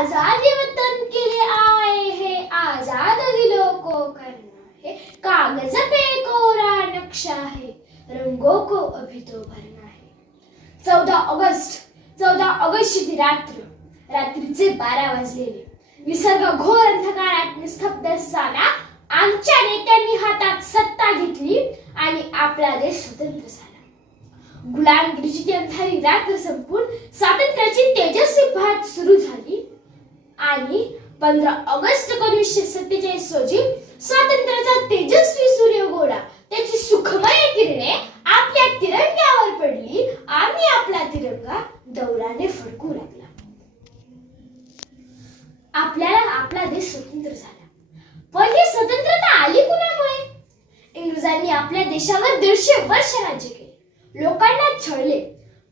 आजादी वतन के लिए आए हैं, आजाद दिलों को करना है, कागज पे कोरा नक्शा है, रंगों को अभी तो भरना है. 14 ऑगस्टची रात्रीचे 12 वाजलेले. निसर्ग घोर अंधकारात निस्तब्ध असताना आमच्या नेत्यांनी हातात सत्ता घेतली आणि आपला देश स्वतंत्र झाला. गुलामगिरीची ती अंधारी रात्र संपून स्वातंत्र्याची तेजस्वी पहाट सुरू झाली आणि 15 ऑगस्ट 1947 रोजी स्वातंत्र्याचा तेजस्वी सूर्यगोळा त्याची सुखमय किरणे आपल्या तिरंग्यावर पडली आणि आपला तिरंगा दौलाने फडकू लागला. आपल्याला आपला देश स्वतंत्र झाला. पण ही स्वतंत्रता आली कुणामुळे? इंग्रजांनी आपल्या देशावर 150 वर्ष राज्य केले, लोकांना छळले,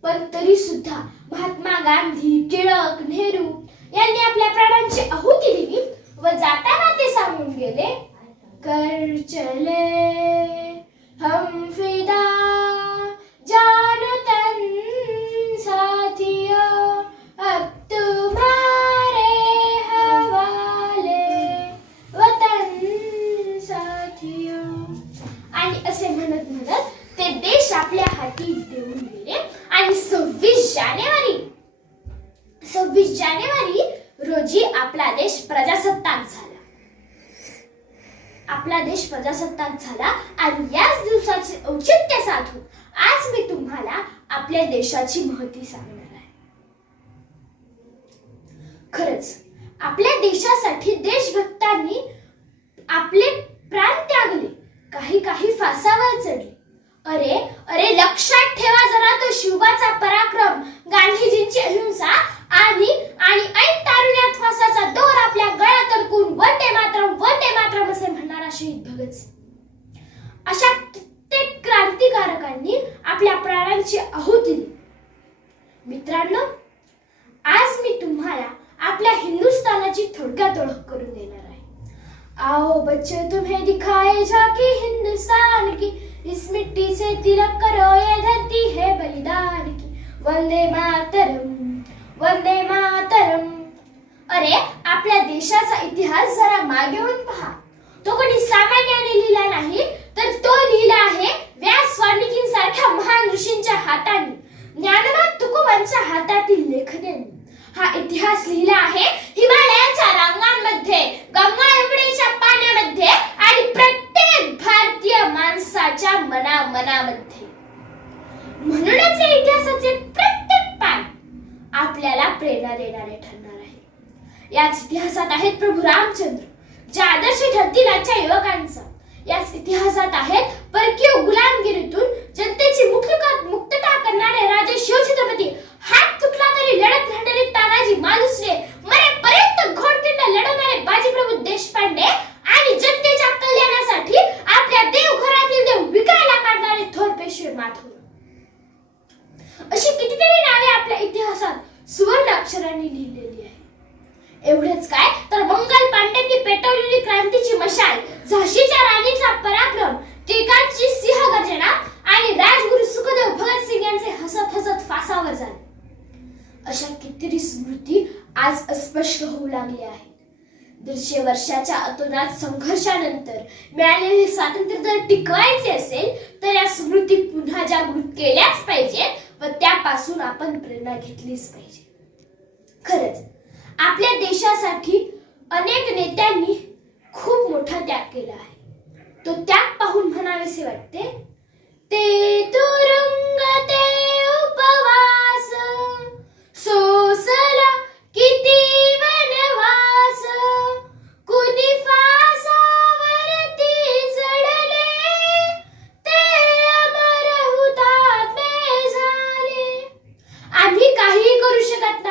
पण तरी सुद्धा महात्मा गांधी, टिळक, नेहरू यांनी आपल्या प्राणांची आहुती दिली व जाताना ते सांगून गेले, कर चले हम फिदा जान तन साथियों, अब तुम्हारे हवाले वतन साथियों. आणि असे म्हणत म्हणत ते देश आपल्या हाती देऊन गेले आणि 26 जानेवारी रोजी आपला देश प्रजासत्ताक झाला. आणि याच दिवसाचे औचित्य साधून आज मी तुम्हाला आपल्या देशाची महती सांगणार आहे. खरंच आपल्या देशासाठी देशभक्तांनी आपले प्राण त्यागले, काही फासावर चढले. अरे लक्षात ठेवा जरा तो शिवबाचा पराक्रम, गांधीजींची अहिंसा आणि ऐन तारुण्यात फासाचा दोर आपल्या गळ्यात अडकून वंदे मातरम असे म्हणणारा शहीद भगतसिंग. अशा कित्येक क्रांतिकारकांनी आपल्या प्राणांची आहुती दिली. मित्रांनो, आज मी तुम्हाला आपल्या हिंदुस्थानाची थोडक्यात ओळख करून देणार आहे. आओ बच्चों तुम्हें दिखाए झांकी हिंदुस्तान की, इस मिट्टी से तिलक करो ये धरती है बलिदान की, वंदे मातरम वंदे मातरम. अरे आपल्या देशाचा इतिहास जरा मागे वळून पहा. तो कोणी सामान्याने लिहिला नाही, तर तो लिहिला आहे व्यास वाल्मिकींसारख्या महान ऋषींच्या हाताने, ज्ञाननाथ तुकोबांच्या हातातील लेखण्यांनी. हा इतिहास लिहिला आहे हिमालयाच्या रांगांमध्ये, गंगा यमुनेच्या पाण्यामध्ये आणि प्रत्येक भारतीय माणसाच्या मनामध्ये. म्हणूनच या इतिहासाचे प्रत्येक पान आपल्याला प्रेरणा देणारे ठरणार आहे. याच इतिहासात आहेत प्रभू रामचंद्र, जे आदर्श ठरतील आजच्या युवकांचा. याच इतिहासात आहेत परकीय गुलामगिरीतून जनतेची मुक्तता करणारे राजे शिवछत्रपती, हात तुटला तरी लढत राहणारे तानाजी मालुसरे, मरेपर्यंत घोडदंड लढवणारे बाजीप्रभू देशपांडे आणि जनतेच्या कल्याणासाठी आपल्या देवघरातील देव विकायला काढणारे थोर पेशवे माधवराव. अशी कितीतरी नावे आपल्या इतिहासात सुवर्ण अक्षरांनी लिहिलेली आहे. एवढेच काय तर मंगल पांड्यांनी पेटवलेली क्रांतीची मशाल, झाशीच्या राणीचा पराक्रम, टिळकांची सिंहगर्जना आणि राजगुरू सुखदेव भगतसिंग यांचे हसत फासावर झाले. अशा कितीतरी स्मृती आज अस्पष्ट होऊ लागल्या आहेत. 150 वर्षाच्या अतोनात संघर्षानंतर मिळालेले स्वातंत्र्य जर टिकवायचे असेल तर या स्मृती पुन्हा जागृत केल्याच पाहिजेत व त्यापासून आपण प्रेरणा घेतलीच पाहिजे. खरंच आपल्या देशासाठी अनेक नेत्यांनी खूप मोठा त्याग केला आहे. तो त्याग पाहून म्हणावेसे वाटते, ते तुरुंग ते उपवास, सोसला किती वनवास, कुणी फासावरती चढले, ते अमर हुतात्मे झाले. आम्ही काहीही करू शकत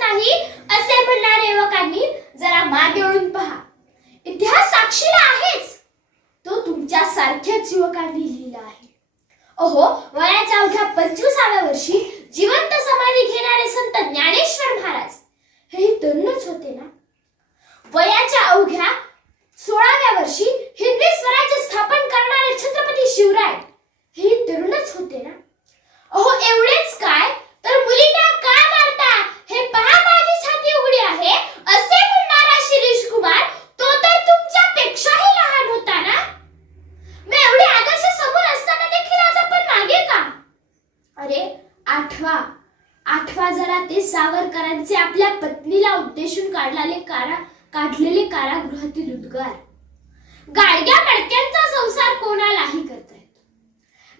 नाही असे म्हणणारे युवकांनी जरा मागे वळून पहा. इतिहास साक्षीला आहेच, तो तुमच्या सारख्याच युवकांनी लिहिला आहे. वयाच्या अवघ्या 25व्या वर्षी जिवंत समाधी घेणारे संत ज्ञानेश्वर महाराज हे तरुणच होते ना. वयाच्या अवघ्या 16व्या वर्षी हिंदवी स्वराज्य स्थापन करणारे छत्रपती शिवराय हे तरुणच होते ना. एवढेच काय तर मुलींना का मारता हे पहा आठवा जरा ते सावरकरांचे आपल्या पत्नीला उद्देशून काढलेले कारागृहातील उद्गार. गाडग्या मडक्यांचा संसार कोणालाही करता येतो.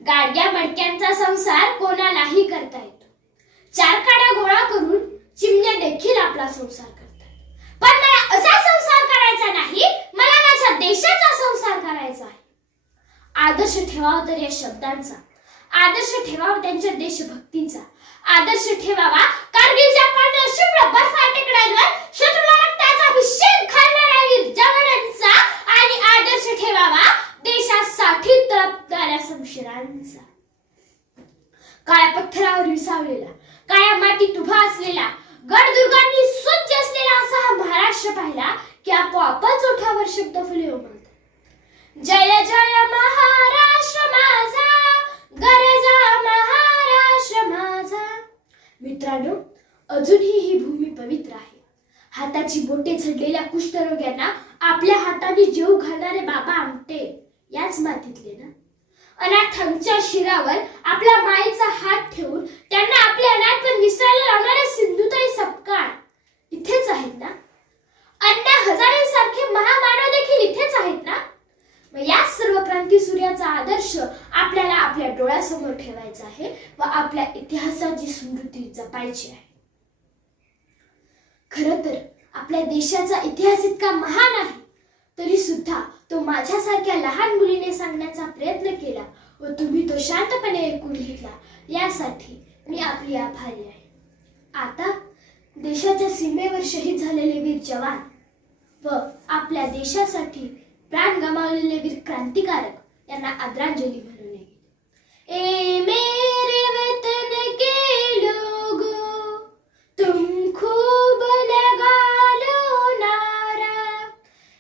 गाडग्या मडक्यांचा संसार कोणालाही करता येतो. चार काड्या गोळा करून चिमण्या देखील आपला संसार करतात. पण मला असा संसार करायचा नाही, मला माझ्या देशाचा संसार करायचा आहे. आदर्श ठेवावा तर या शब्दांचा, आदर्श ठेवावा त्यांच्या देशभक्तीचा, आदर्श ठेवावा कारगिलच्या पाण्यात शुभ्र बर्फाळ टेकड्यांवर शत्रूला रक्ताचा अभिषेक घालणाऱ्या वीर जवानांचा, आणि आदर्श ठेवावा देशासाठी तळपणाऱ्या शमशिरांचा. काळ्या पत्थरावर विसावलेला, काळ्या मातीत उभा असलेला, गडदुर्गांनी सुज्ज असलेला असा हा महाराष्ट्र पाहिला की आपोआपच ओठावर शब्द फुले उमलतात. जय जय महाराष्ट्र माझा, गरजा महाराष्ट्र माझा. मित्रांनो, अजूनही ही भूमी पवित्र आहे. हाताची बोटे झडलेल्या कुष्ठरोग्यांना आपल्या हाताने जीव घालणारे बाबा आमटे याच मातीतले ना. अनाथांच्या शिरावर आपल्या मायेचा हात ठेवून त्यांना आपले अनाथपण विसरायला लावणारे सिंधुताई सपकाळ इथेच आहेत ना. अण्णा हजारेंसारखे महामानव देखील इथेच आहेत ना. या सर्व क्रांती सूर्याचा आदर्श आपल्याला आपल्या डोळ्यासमोर ठेवायचा आहे व आपल्या इतिहासाची स्मृती जपायची आहे. खरं तर आपल्या देशाचा इतिहास इतका महान आहे तरी सुद्धा तो माझ्यासारख्या लहान मुलीने सांगण्याचा प्रयत्न केला व तुम्ही तो शांतपणे ऐकून घेतला, यासाठी मी आपली आभारी आहे. आता देशाच्या सीमेवर शहीद झालेले वीर जवान व आपल्या देशासाठी प्राण गमावलेले वीर क्रांतिकारक यांना आदरांजली म्हणून ए मेरे वतन के लोगो, तुम खूब लगा लो नारा,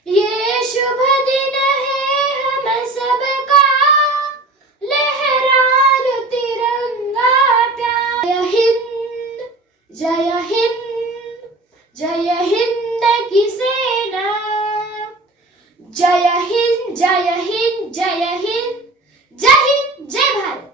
ये शुभ दिन है हम सबका, लहरा लो तिरंगा प्यारा. जय हिंद, जय हिंद, जय हिंद की सेना. जय हिंद, जय हिंद, जय हिंद, जय हिंद, जय भारत.